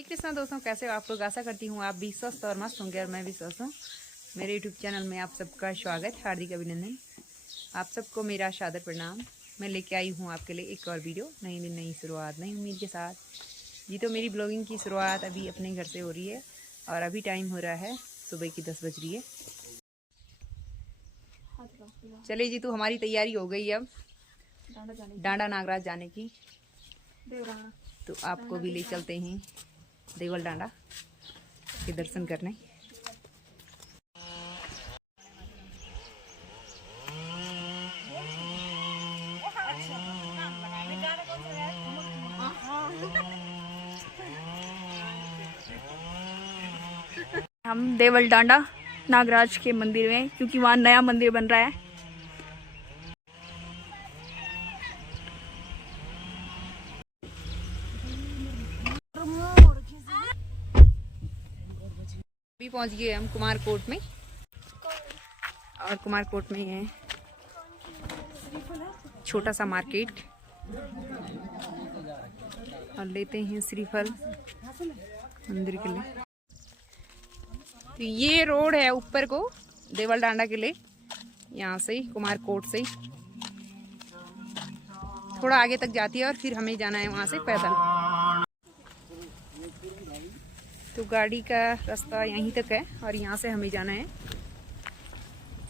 श्री कृष्णा दोस्तों, कैसे हो आप लोग। आशा करती हूँ आप भी स्वस्थ और मस्त होंगे और मैं भी स्वस्थ हूँ। मेरे यूट्यूब चैनल में आप सबका स्वागत, हार्दिक अभिनंदन। आप सबको मेरा सादर प्रणाम। मैं लेके आई हूँ आपके लिए एक और वीडियो, नई दिन नई शुरुआत नई उम्मीद के साथ। जी तो मेरी ब्लॉगिंग की शुरुआत अभी अपने घर से हो रही है और अभी टाइम हो रहा है सुबह की 10 बज रही है। चलिए जी, तो हमारी तैयारी हो गई अब डांडा नागराज जाने की। तो आपको भी ले चलते हैं देवल डांडा के दर्शन करने। हम देवल डांडा नागराज के मंदिर में, क्योंकि वहाँ नया मंदिर बन रहा है। अभी पहुंच गए हम कुमारकोट में, और कुमारकोट में है छोटा सा मार्केट और लेते हैं श्रीफल मंदिर के लिए। तो ये रोड है ऊपर को देवल डांडा के लिए, यहाँ से कुमारकोट से थोड़ा आगे तक जाती है और फिर हमें जाना है वहाँ से पैदल। तो गाड़ी का रास्ता यहीं तक है और यहाँ से हमें जाना है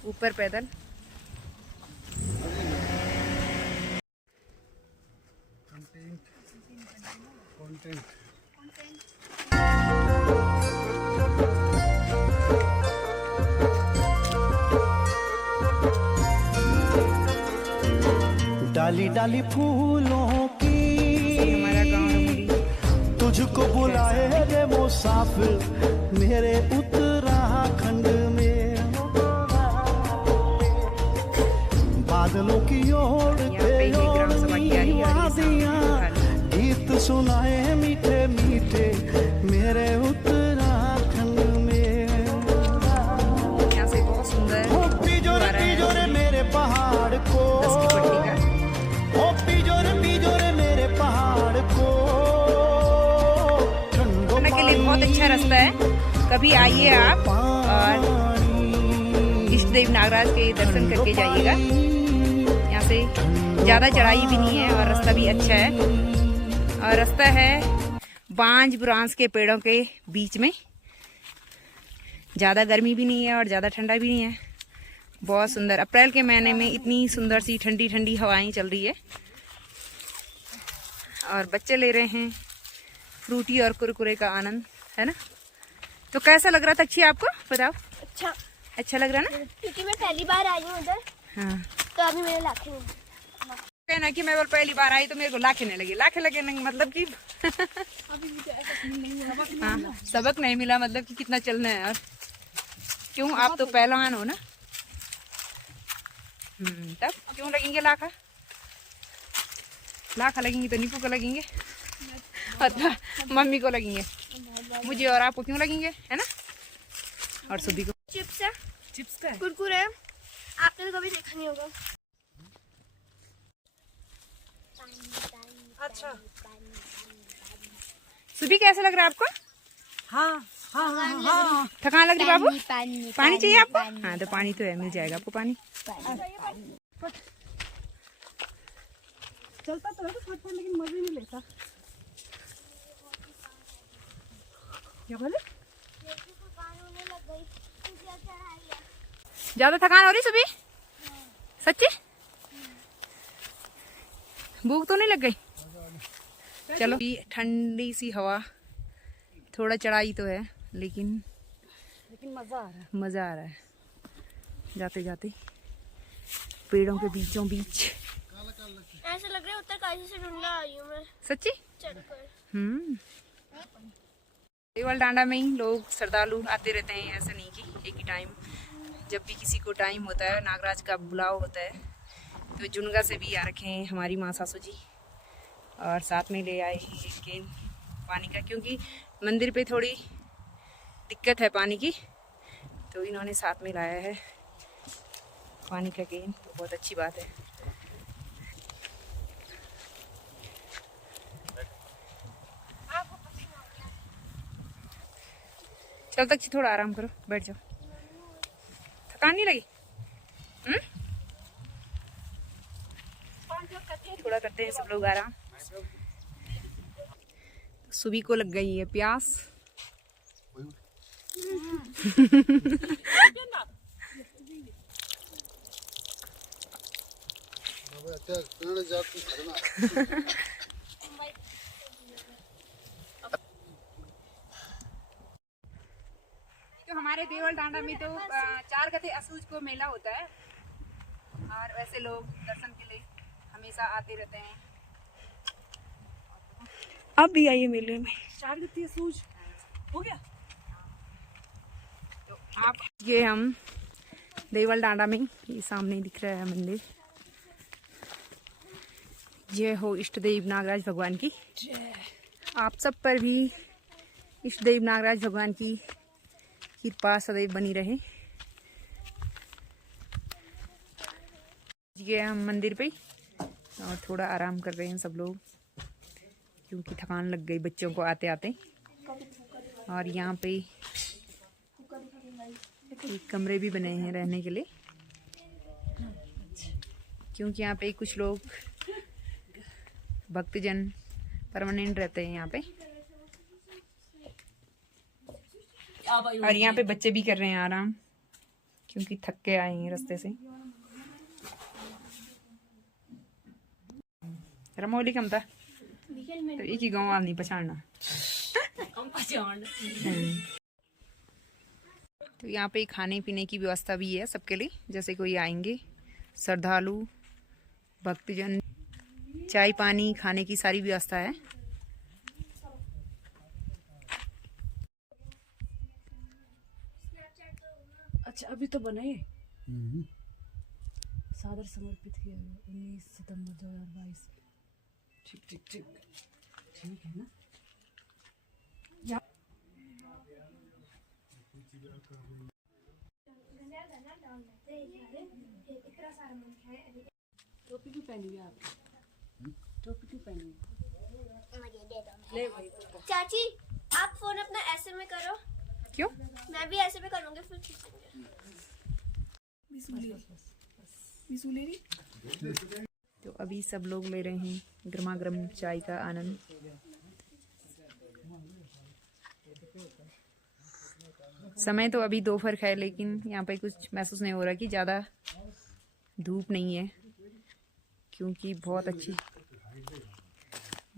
ऊपर पैदल। डाली डाली फूलों की हमारा गाँव तुझको बुलाए रे मुसाफिर मेरे उत्तराखंड में। बादलों की ओर गीत सुनाए मीठे मीठे मेरे उत्तराखंड में। यहाँ से बहुत सुंदर पिजोरे मेरे पहाड़ को, पिजोरे मेरे पहाड़ को। के लिए बहुत अच्छा रास्ता है, कभी आइए आप और इष्ट देव नागराज के दर्शन करके जाइएगा। यहाँ से ज़्यादा चढ़ाई भी नहीं है और रास्ता भी अच्छा है, और रास्ता है बांज बुरांस के पेड़ों के बीच में। ज़्यादा गर्मी भी नहीं है और ज़्यादा ठंडा भी नहीं है, बहुत सुंदर। अप्रैल के महीने में इतनी सुंदर सी ठंडी ठंडी हवाएं चल रही है और बच्चे ले रहे हैं फ्रूटी और कुरकुरे का आनंद, है ना। तो कैसा लग रहा था अच्छी, आपको बताओ। अच्छा लग रहा ना, क्योंकि मैं पहली बार आई हूँ उधर। हाँ, तो अभी मेरे लाखे कहना कि मैं बोल पहली बार आई तो मेरे को लाखे नहीं लगे, लाखे लगे नहीं मतलब कि हाँ, सबक नहीं मिला, मतलब कि कितना चलना है। और क्यों, आप तो पहलवान हो ना। तब क्यों लगेंगे लाखा लगेंगे तो निकू को लगेंगे, मतलब मम्मी को लगेंगे, मुझे और आपको क्यों लगेंगे, है ना। और सभी को चिप्स है, चिप्स का कुरकुरे है, आपने तो कभी देखा नहीं होगा। अच्छा, सुबह कैसा लग रहा है आपको। हाँ हाँ हाँ हाँ। थकान लग रही बाबू, पानी चाहिए आपको। हाँ तो पानी तो है, मिल जाएगा आपको पानी। चलता तो है तो फटफट, लेकिन मजे नहीं लेता। क्या बोले, ज्यादा थकान हो रही सुबह, सच्ची भूख तो नहीं लग गई। चलो, ठंडी सी हवा, थोड़ा चढ़ाई तो है लेकिन मजा आ रहा है। मजा आ रहा है जाते जाते पेड़ों के बीचों बीच। ऐसा लग रहा है उत्तरकाशी से ढूंढना आई हूँ मैं सच्ची। चढ़कर। देवल डांडा में ही लोग श्रद्धालु आते रहते हैं, ऐसा नहीं कि एक ही टाइम। जब भी किसी को टाइम होता है, नागराज का बुलाव होता है, तो जुनगा से भी आ रखे हैं हमारी माँ सासू जी, और साथ में ले आए एक केन पानी का, क्योंकि मंदिर पे थोड़ी दिक्कत है पानी की, तो इन्होंने साथ में लाया है पानी का केन, तो बहुत अच्छी बात है। तब तक थोड़ा आराम करो, बैठ जाओ। थकान नहीं लगी? थोड़ा करते हैं सब लोग आराम। सुबह को लग गई है प्यास। तो हमारे देवल डांडा में तो 4 गते असूज को मेला होता है और वैसे लोग दर्शन के लिए हमेशा आते रहते हैं। आप भी आइए मेले में। 4 गति सूझ हो गया। तो आप ये हम देवल डांडा में, ये सामने दिख रहा है मंदिर, ये हो इष्ट देव नागराज भगवान की। आप सब पर भी इष्ट देव नागराज भगवान की कृपा सदैव बनी रहे। ये हम मंदिर पे और थोड़ा आराम कर रहे हैं सब लोग, क्योंकि थकान लग गई बच्चों को आते आते। और यहाँ पे एक कमरे भी बने हैं रहने के लिए, क्योंकि यहाँ पे कुछ लोग भक्तजन परमानेंट रहते हैं यहाँ पे। और यहाँ पे बच्चे भी कर रहे हैं आराम, क्योंकि थक के आए हैं रास्ते से। रमोली कम था तो एक ही गाँव आप नहीं पछाड़ना। तो यहाँ पे खाने पीने की व्यवस्था भी है सबके लिए, जैसे कोई आएंगे श्रद्धालु भक्तजन, चाय पानी खाने की सारी व्यवस्था है। अच्छा अभी तो बनाए सादर समर्पित किया 19 सितंबर 2022। ठीक ठीक ठीक ठीक है ना। टोपी क्यों पहनी है आपकी? टोपी क्यों पहनी है? ले भाई। चाची आप फोन अपना ऐसे में करो, क्यों? मैं भी ऐसे में करूँगी फिर खींचेंगे। तो अभी सब लोग ले रहे हैं गर्मा गर्म चाय का आनंद। समय तो अभी दोपहर है, लेकिन यहाँ पे कुछ महसूस नहीं हो रहा कि ज़्यादा धूप नहीं है, क्योंकि बहुत अच्छी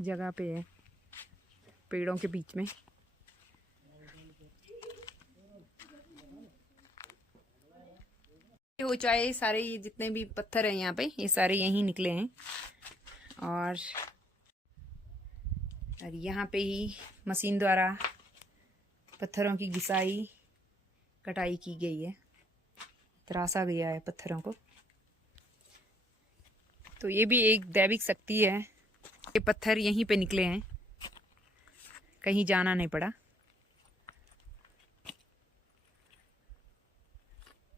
जगह पे है पेड़ों के बीच में। हो चाहे सारे ये जितने भी पत्थर हैं यहाँ पे, ये सारे यहीं निकले हैं। और यहाँ पे ही मशीन द्वारा पत्थरों की घिसाई कटाई की गई है, तराशा गया है पत्थरों को। तो ये भी एक दैविक शक्ति है, ये पत्थर यहीं पे निकले हैं, कहीं जाना नहीं पड़ा।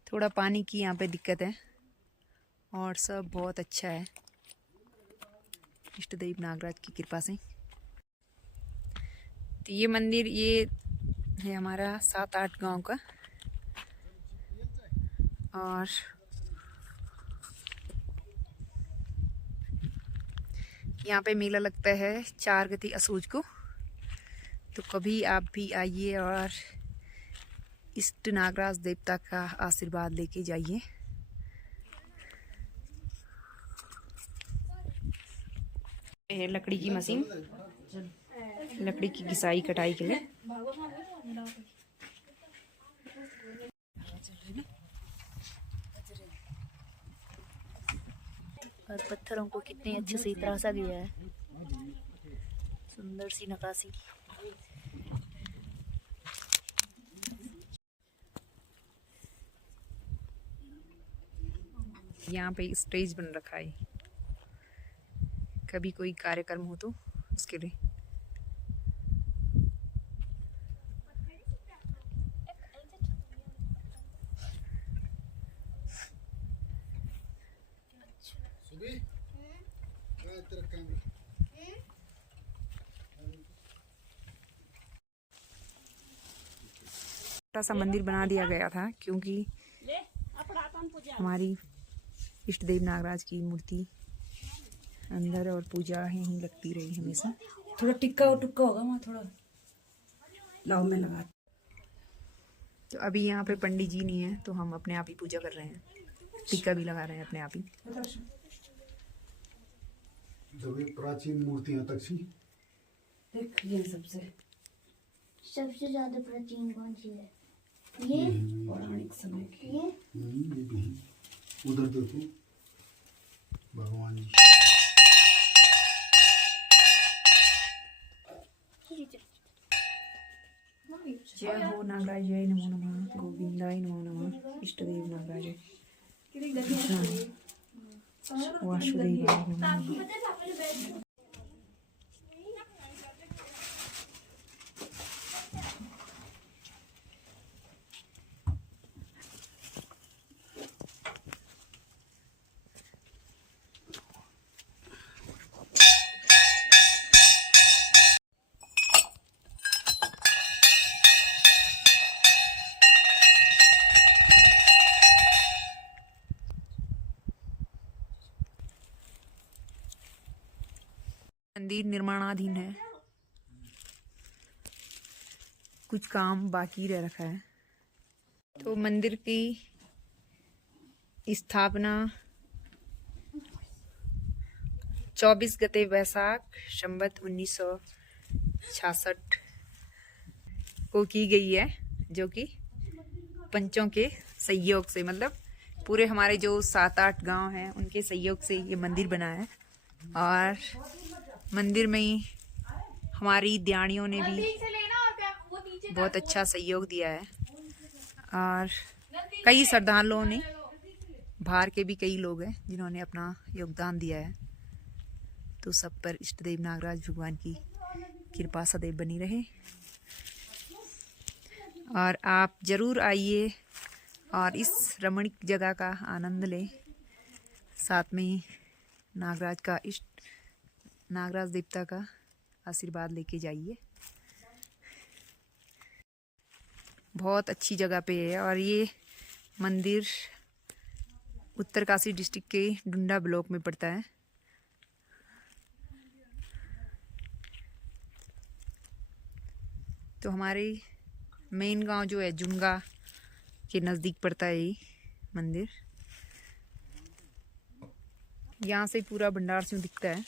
थोड़ा पानी की यहाँ पे दिक्कत है और सब बहुत अच्छा है इष्ट देव नागराज की कृपा से। तो ये मंदिर ये है हमारा 7-8 गांव का। और यहाँ पे मेला लगता है 4 गति असूज को। तो कभी आप भी आइए और इष्ट नागराज देवता का आशीर्वाद लेके जाइए। ये है लकड़ी की मशीन, लकड़ी की घिसाई कटाई के लिए। और पत्थरों को कितने अच्छे से तराशा गया है, सुंदर सी नक्काशी। यहाँ पे स्टेज बन रखा है, कभी कोई कार्यक्रम हो तो उसके लिए। छोटा सा मंदिर बना दिया गया था क्योंकि हमारी इष्ट देव नागराज की मूर्ति अंदर और पूजा यहीं लगती रही हमेशा। थोड़ा टिक्का और टुक्का होगा वहाँ थोड़ा। लाओ मैं लगा। तो अभी यहाँ पे पंडित जी नहीं है तो हम अपने आप ही पूजा कर रहे हैं, टिक्का भी लगा रहे हैं अपने आप ही। जब ये प्राचीन मूर्तियां तक सी देख ये सबसे ज्यादा प्राचीन कौन सी है? ये पौराणिक समय की। ये ये भी है। उधर देखो भगवान जी। जय हो नागराज, जय नमो नमः, गोविंदाय नमो नमः, इष्टदेव नागराज, वासुदेवाय नमो नमः। मंदिर निर्माणाधीन है, कुछ काम बाकी रह रखा है। तो मंदिर की स्थापना 24 गते वैशाख संवत 1966 को की गई है, जो कि पंचों के सहयोग से, मतलब पूरे हमारे जो 7-8 गांव हैं उनके सहयोग से ये मंदिर बना है। और मंदिर में ही हमारी दियानियों ने भी बहुत अच्छा सहयोग दिया है और कई श्रद्धालुओं ने, बाहर के भी कई लोग हैं जिन्होंने अपना योगदान दिया है। तो सब पर इष्टदेव नागराज भगवान की कृपा सदैव बनी रहे। और आप ज़रूर आइए और इस रमणीक जगह का आनंद लें, साथ में नागराज देवता का आशीर्वाद लेके जाइए। बहुत अच्छी जगह पे है और ये मंदिर उत्तरकाशी डिस्ट्रिक्ट के डुंडा ब्लॉक में पड़ता है। तो हमारे मेन गांव जो है जुनगा के नज़दीक पड़ता है ये मंदिर। यहाँ से पूरा भंडार सिंह दिखता है।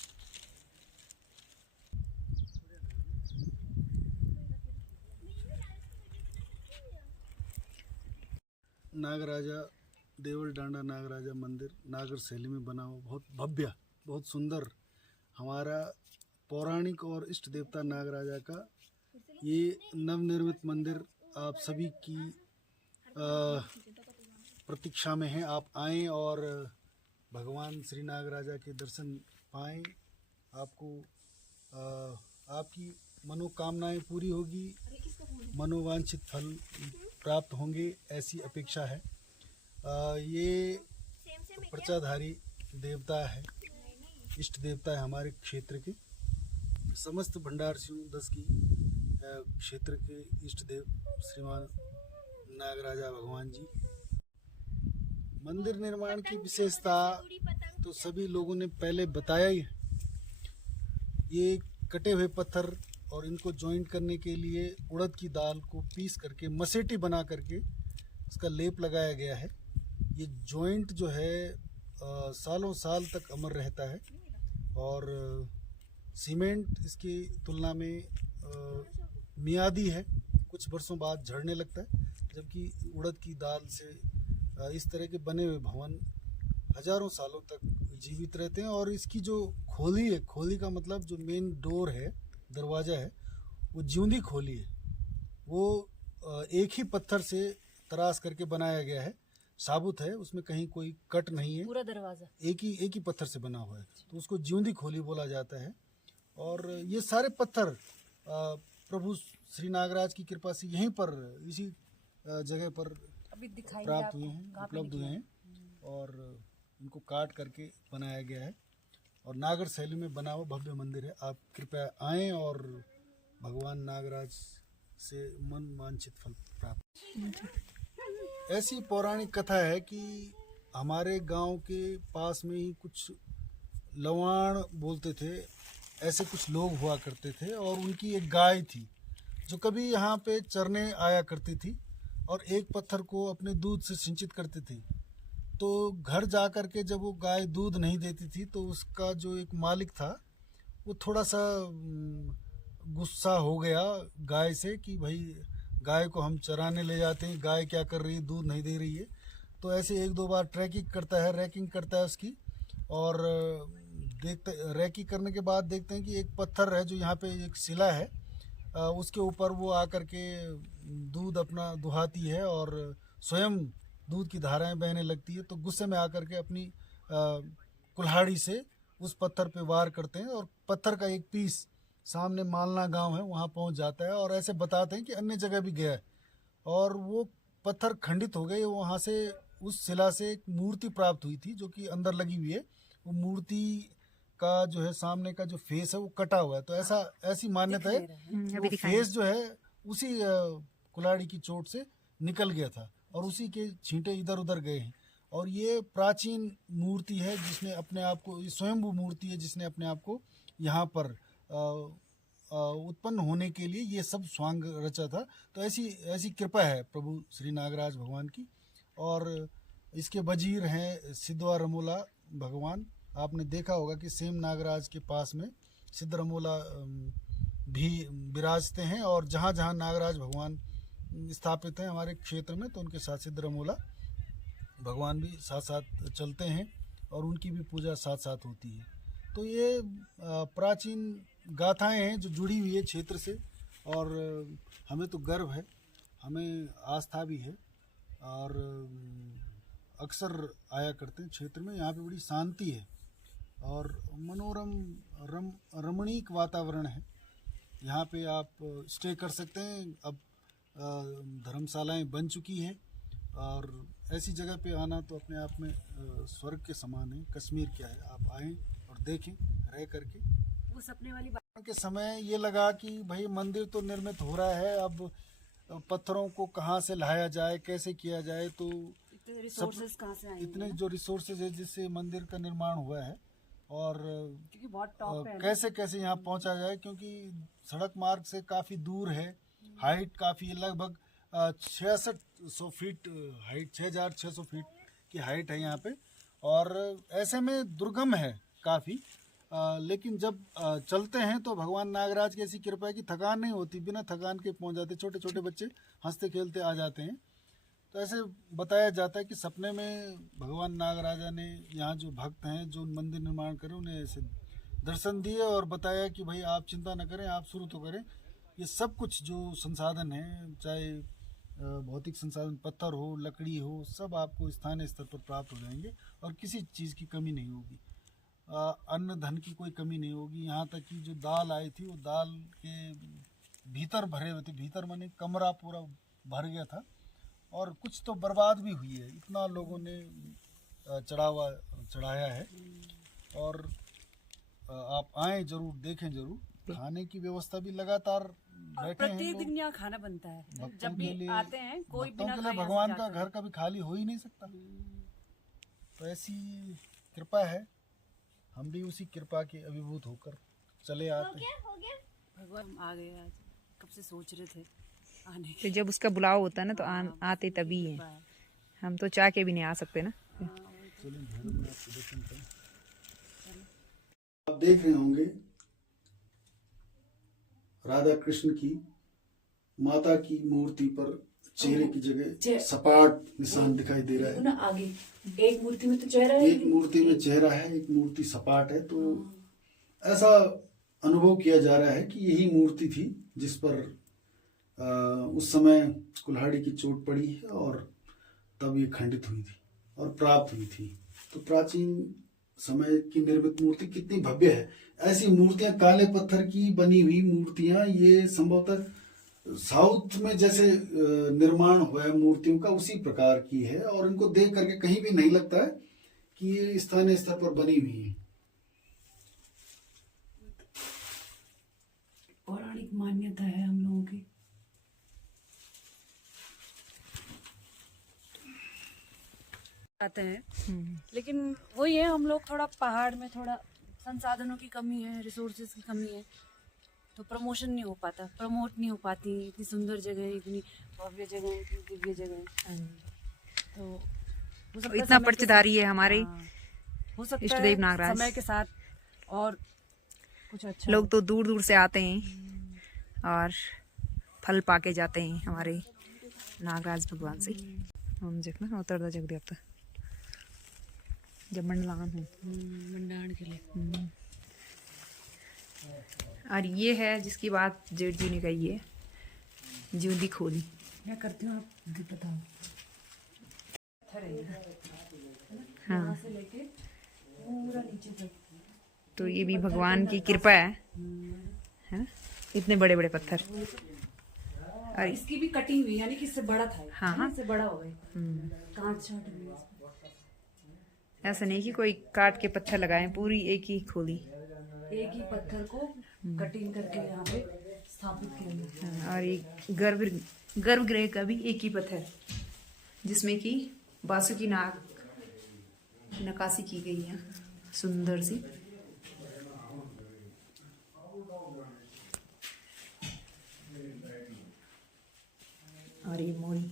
नागराजा देवल डांडा नागराजा मंदिर नागर शैली में बना हुआ, बहुत भव्य, बहुत सुंदर, हमारा पौराणिक और इष्ट देवता नागराजा का ये नवनिर्मित मंदिर आप सभी की प्रतीक्षा में है। आप आएं और भगवान श्री नागराजा के दर्शन पाएं। आपको आपकी मनोकामनाएं पूरी होगी, मनोवांछित फल प्राप्त होंगे, ऐसी अपेक्षा है। ये प्रचाधारी देवता है, इष्ट देवता है हमारे क्षेत्र के, समस्त भंडार सिंह 10 की क्षेत्र के इष्ट देव श्रीमान नागराजा भगवान जी। मंदिर निर्माण की विशेषता तो सभी लोगों ने पहले बताया ही है। ये कटे हुए पत्थर और इनको जॉइंट करने के लिए उड़द की दाल को पीस करके मसेटी बना करके इसका लेप लगाया गया है। ये जॉइंट जो है सालों साल तक अमर रहता है और सीमेंट इसकी तुलना में मियादी है, कुछ वर्षों बाद झड़ने लगता है, जबकि उड़द की दाल से इस तरह के बने हुए भवन हजारों सालों तक जीवित रहते हैं। और इसकी जो खोली है, खोली का मतलब जो मेन डोर है, दरवाज़ा है, वो जिउंदी खोली है। वो एक ही पत्थर से तराश करके बनाया गया है, साबुत है, उसमें कहीं कोई कट नहीं है, पूरा दरवाजा एक ही पत्थर से बना हुआ है, तो उसको जिउंदी खोली बोला जाता है। और ये सारे पत्थर प्रभु श्री नागराज की कृपा से यहीं पर, इसी जगह पर प्राप्त हुए हैं, उपलब्ध हुए हैं और इनको काट करके बनाया गया है और नागर शैली में बना हुआ भव्य मंदिर है। आप कृपया आएं और भगवान नागराज से मन वांछित फल प्राप्त। ऐसी पौराणिक कथा है कि हमारे गांव के पास में ही कुछ लवाण बोलते थे, ऐसे कुछ लोग हुआ करते थे और उनकी एक गाय थी जो कभी यहाँ पे चरने आया करती थी और एक पत्थर को अपने दूध से सिंचित करती थी। तो घर जा कर के जब वो गाय दूध नहीं देती थी तो उसका जो एक मालिक था वो थोड़ा सा गुस्सा हो गया गाय से कि भाई गाय को हम चराने ले जाते हैं, गाय क्या कर रही है, दूध नहीं दे रही है। तो ऐसे एक दो बार रैकिंग करता है उसकी, और रैकिंग करने के बाद देखते हैं कि एक पत्थर है जो यहाँ पे एक शिला है, उसके ऊपर वो आकर के दूध अपना दुहाती है और स्वयं दूध की धाराएं बहने लगती है। तो गुस्से में आकर के अपनी कुल्हाड़ी से उस पत्थर पे वार करते हैं और पत्थर का एक पीस सामने मालना गांव है वहाँ पहुँच जाता है। और ऐसे बताते हैं कि अन्य जगह भी गया है और वो पत्थर खंडित हो गए। वहाँ से उस शिला से एक मूर्ति प्राप्त हुई थी जो कि अंदर लगी हुई है। वो मूर्ति का जो है सामने का जो फेस है वो कटा हुआ है। तो ऐसी मान्यता है वो फेस जो है उसी कुल्हाड़ी की चोट से निकल गया था और उसी के छींटे इधर उधर गए हैं। और ये प्राचीन मूर्ति है जिसने अपने आप को, स्वयंभू मूर्ति है जिसने अपने आप को यहाँ पर उत्पन्न होने के लिए ये सब स्वांग रचा था। तो ऐसी कृपा है प्रभु श्री नागराज भगवान की। और इसके वजीर हैं सिद्धरमोला भगवान। आपने देखा होगा कि सेम नागराज के पास में सिद्धरमोला भी विराजते हैं और जहाँ जहाँ नागराज भगवान स्थापित हैं हमारे क्षेत्र में तो उनके साथ सिद्धरमोला भगवान भी साथ साथ चलते हैं और उनकी भी पूजा साथ साथ होती है। तो ये प्राचीन गाथाएं हैं जो जुड़ी हुई है क्षेत्र से और हमें तो गर्व है, हमें आस्था भी है और अक्सर आया करते हैं क्षेत्र में। यहाँ पे बड़ी शांति है और मनोरम रमणीक वातावरण है। यहाँ पे आप स्टे कर सकते हैं। अब धर्मशालाएं बन चुकी हैं और ऐसी जगह पे आना तो अपने आप में स्वर्ग के समान है। कश्मीर क्या है, आप आएँ और देखें रह करके। वो सपने वाली बात के समय ये लगा कि भाई मंदिर तो निर्मित हो रहा है, अब पत्थरों को कहाँ से लाया जाए, कैसे किया जाए। तो इतने रिसोर्सेज कहाँ से आएंगे, इतने जो रिसोर्सेज है जिससे मंदिर का निर्माण हुआ है और क्योंकि बहुत टॉप है कैसे यहाँ पहुँचा जाए, क्योंकि सड़क मार्ग से काफ़ी दूर है। हाइट काफ़ी, लगभग 6600 फीट हाइट, 6600 फीट की हाइट है यहाँ पे और ऐसे में दुर्गम है काफ़ी। लेकिन जब चलते हैं तो भगवान नागराज की ऐसी कृपा है कि थकान नहीं होती, बिना थकान के पहुंच जाते। छोटे छोटे बच्चे हंसते खेलते आ जाते हैं। तो ऐसे बताया जाता है कि सपने में भगवान नागराजा ने यहाँ जो भक्त हैं जो मंदिर निर्माण करें उन्हें ऐसे दर्शन दिए और बताया कि भाई आप चिंता न करें, आप शुरू तो करें। ये सब कुछ जो संसाधन है, चाहे भौतिक संसाधन पत्थर हो, लकड़ी हो, सब आपको स्थानीय स्तर पर प्राप्त हो जाएंगे और किसी चीज़ की कमी नहीं होगी। अन्न धन की कोई कमी नहीं होगी। यहाँ तक कि जो दाल आई थी वो दाल के भीतर भरे हुए थे, भीतर माने कमरा पूरा भर गया था और कुछ तो बर्बाद भी हुई है। इतना लोगों ने चढ़ाया है और आप आएँ जरूर, देखें जरूर। खाने की व्यवस्था भी लगातार बैठे हैं। प्रत्येक दिन यहाँ खाना बनता है। जब भी आते हैं कोई बिना खाए भगवान का घर कभी खाली हो ही नहीं सकता। तो ऐसी कृपा है, हम भी उसी कृपा के अभिभूत होकर चले आते हैं। भगवान आ गए आज, कब से सोच रहे थे आने तो जब उसका बुलाव होता है ना तो आते तभी है, हम तो चाह के भी नहीं आ सकते ना। आप देख रहे होंगे राधा कृष्ण की माता की मूर्ति पर चेहरे की जगह सपाट निशान दिखाई दे रहा है ना। आगे एक मूर्ति में तो चेहरा है, एक मूर्ति में चेहरा है, एक मूर्ति सपाट है। तो ऐसा अनुभव किया जा रहा है कि यही मूर्ति थी जिस पर उस समय कुल्हाड़ी की चोट पड़ी है और तब ये खंडित हुई थी और प्राप्त हुई थी। तो प्राचीन समय की निर्मित मूर्ति कितनी भव्य है। ऐसी मूर्तियां, काले पत्थर की बनी हुई मूर्तियां, ये संभवतः साउथ में जैसे निर्माण हुआ है मूर्तियों का उसी प्रकार की है और इनको देख करके कहीं भी नहीं लगता है कि ये स्थानीय स्तर पर बनी हुई है। पौराणिक मान्यता है हम लोगों की आते हैं, लेकिन वही है, हम लोग थोड़ा पहाड़ में थोड़ा संसाधनों की कमी है, रिसोर्सेज की कमी है, तो प्रमोशन नहीं हो पाता, प्रमोट नहीं हो पाती। इतनी सुंदर जगह, इतनी भव्य जगह, इतनी दिव्य जगह, तो हो सकता है इतना समय के पर्चदारी है हमारे साथ- हो सकता इष्टदेव है नागराज। समय के साथ और कुछ अच्छा लोग तो दूर दूर से आते हैं और फल पाके जाते हैं हमारे नागराज भगवान से। हम देखना उतर जग देवता जब मंडलान हो। मंडाण के लिए। और ये है जिसकी बात जेठ जी ने कही है, जूदी खोली। मैं करती हूँ, आप भी बताओ। हाँ, यहाँ से लेके पूरा नीचे तक। तो ये भी भगवान की कृपा है ना, इतने बड़े बड़े पत्थर। और इसकी भी कटिंग हुई, यानी कि इससे बड़ा था ये, हाँ, है ना, हाँ। इससे बड़ा हो गया। कांच छाट हुई है। ऐसा नहीं कि कोई काट के पत्थर लगाए, पूरी एक ही खोली। एक ही पत्थर को कटिंग करके यहाँ पे स्थापित किया गया। हाँ, और एक गर्भगृह का भी एक ही पत्थर, जिसमें कि बासुकी नाग नक्काशी की गई है सुंदर सी। और ये मोरी,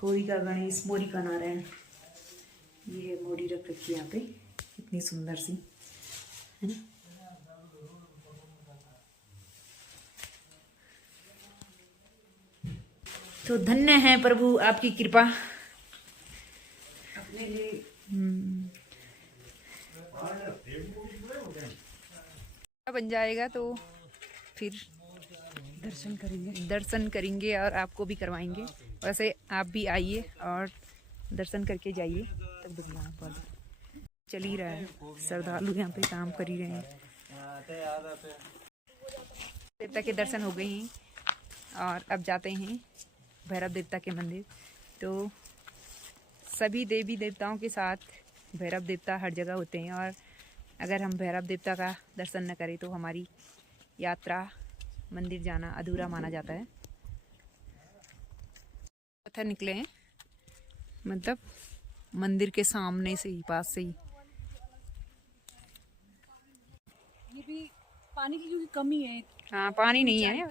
कोरी का गणेश, मोरी का नारायण, ये है मोरी रख रखी है यहाँ पे, इतनी सुंदर सी, है ना। तो धन्य है प्रभु आपकी कृपा। अपने लिए बन जाएगा तो फिर दर्शन करेंगे और आपको भी करवाएंगे। वैसे आप भी आइए और दर्शन करके जाइए। तब दुनिया चल ही रहा है, श्रद्धालु यहाँ पे काम कर ही रहे हैं। देवता के दर्शन हो गए हैं और अब जाते हैं भैरव देवता के मंदिर। तो सभी देवी देवताओं के साथ भैरव देवता हर जगह होते हैं, और अगर हम भैरव देवता का दर्शन न करें तो हमारी यात्रा, मंदिर जाना अधूरा माना जाता है। पत्थर निकले हैं, मतलब मंदिर के सामने से ही, पास से ही। ये भी पानी की क्योंकि कमी है, हाँ, पानी नहीं है।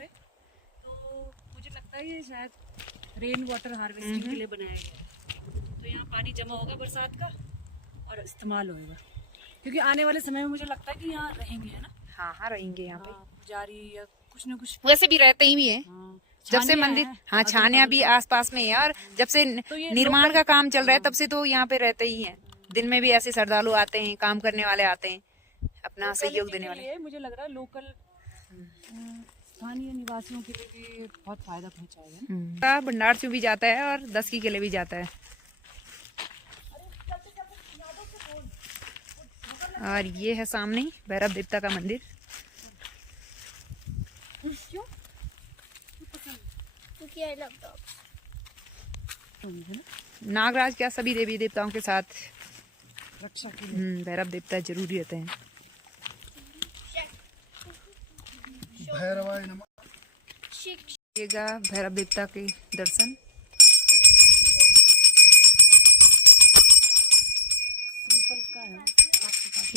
तो मुझे लगता है ये शायद रेन वाटर हार्वेस्टिंग के लिए बनाया गया है। तो यहाँ पानी जमा होगा बरसात का और इस्तेमाल होगा, क्योंकि आने वाले समय में मुझे लगता है कि यहाँ रहेंगे, है ना। हाँ हाँ, रहेंगे यहाँ पे। पुजारी या कुछ ना कुछ। वैसे भी रहते ही है। हाँ, जब से छानिया मंदिर, है, हाँ, छानिया भी आसपास में है, और जब से तो ये निर्माण का काम चल रहा है तब से तो यहाँ पे रहते ही हैं। दिन में भी ऐसे श्रद्धालु आते हैं, काम करने वाले आते हैं, अपना सहयोग देने वाले। मुझे लग रहा है लोकल स्थानीय निवासियों के लिए भी बहुत फायदा पहुंचाएगा। भंडार से भी जाता है और 10 की किले भी जाता है। और ये है सामने भैरव देवता का मंदिर। क्योंकि आई लव डॉग्स। नागराज क्या सभी देवी देवताओं के साथ रक्षा के लिए भैरव देवता जरूरी रहते हैं। भैरवाय नमः। कीजिएगा भैरव देवता के दर्शन। श्रीफल का है आपके पास।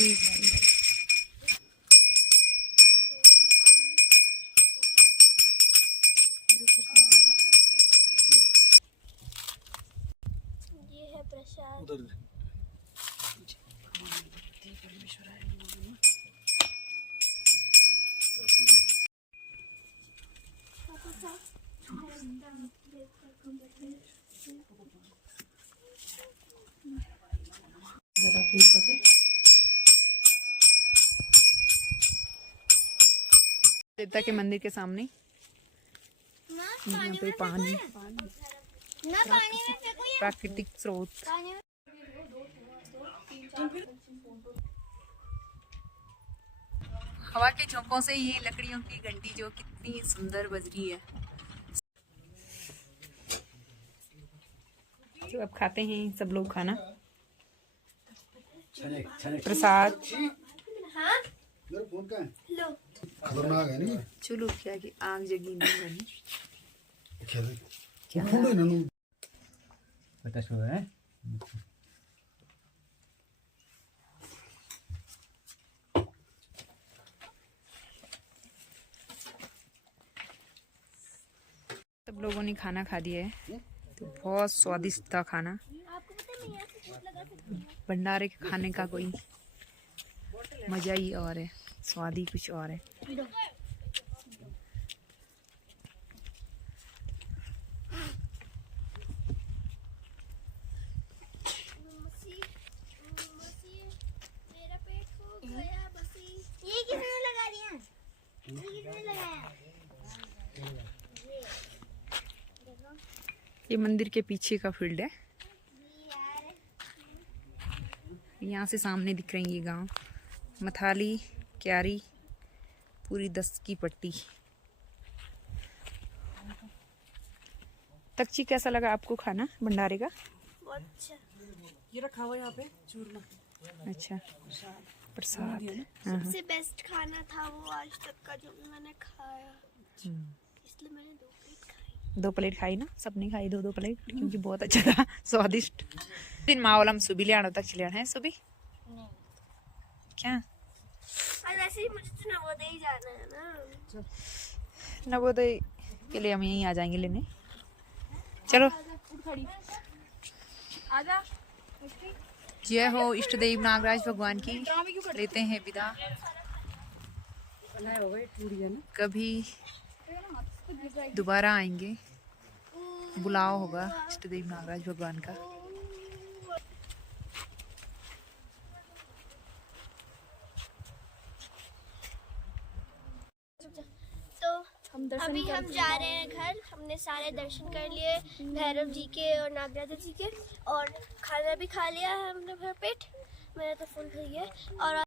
ये है प्रसाद। उधर देवता के मंदिर के सामने यहाँ पे पानी, ना पानी में फेंको या प्राकृतिक स्रोत। पानी में। हवा के झोंकों से ये लकड़ियों की घंटी जो कितनी सुंदर बज रही है। तो अब खाते हैं सब लोग खाना, प्रसाद। हाँ मेरा फोन कहाँ है? लो। खतरनाक है नहीं? चलो क्या कि आग जगी नहीं बनी। क्या? उठो ना नू। 私はね सब लोगों ने खाना खा दिया है, तो बहुत स्वादिष्ट था खाना। आपको पता है मैं यहाँ से शूट लगा सकती हूँ। भंडारे के खाने का कोई मजा ही और है, स्वाद ही कुछ और है। मसी, मेरा पेट हो गया बसी। ये किसने लगा दिया? ये किसने लगाया? ये मंदिर के पीछे का फील्ड है, यहाँ से सामने दिख रही है गांव मथाली, क्यारी, पूरी 10 की पट्टी। तक्षी कैसा लगा आपको खाना भंडारे का? बहुत अच्छा। ये रखा हुआ यहाँ पे चूरमा। अच्छा, प्रसाद। सबसे बेस्ट खाना था वो आज तक का जो मैंने खाया, इसलिए मैंने 2 प्लेट खाई। 2 प्लेट खाई ना, सबने खाई 2-2 प्लेट, क्योंकि बहुत अच्छा था, स्वादिष्ट। दिन मावलम सुबी लिया तक चलिया है सुबी क्या? और वैसे ही मुझे तो नवोदय ही जाना है ना। नवोदय के लिए हम यहीं आ जाएंगे लेने। चलो, आजा। जय हो इष्ट देव नागराज भगवान की। लेते हैं विदा, कभी दोबारा आएंगे, बुलाव होगा इष्ट देव नागराज भगवान का। तो अभी हम जा रहे हैं घर। हमने सारे दर्शन कर लिए भैरव जी के और नागराजा जी के, और खाना भी खा लिया है हमने भर पेट। मेरा तो फुल हो गया और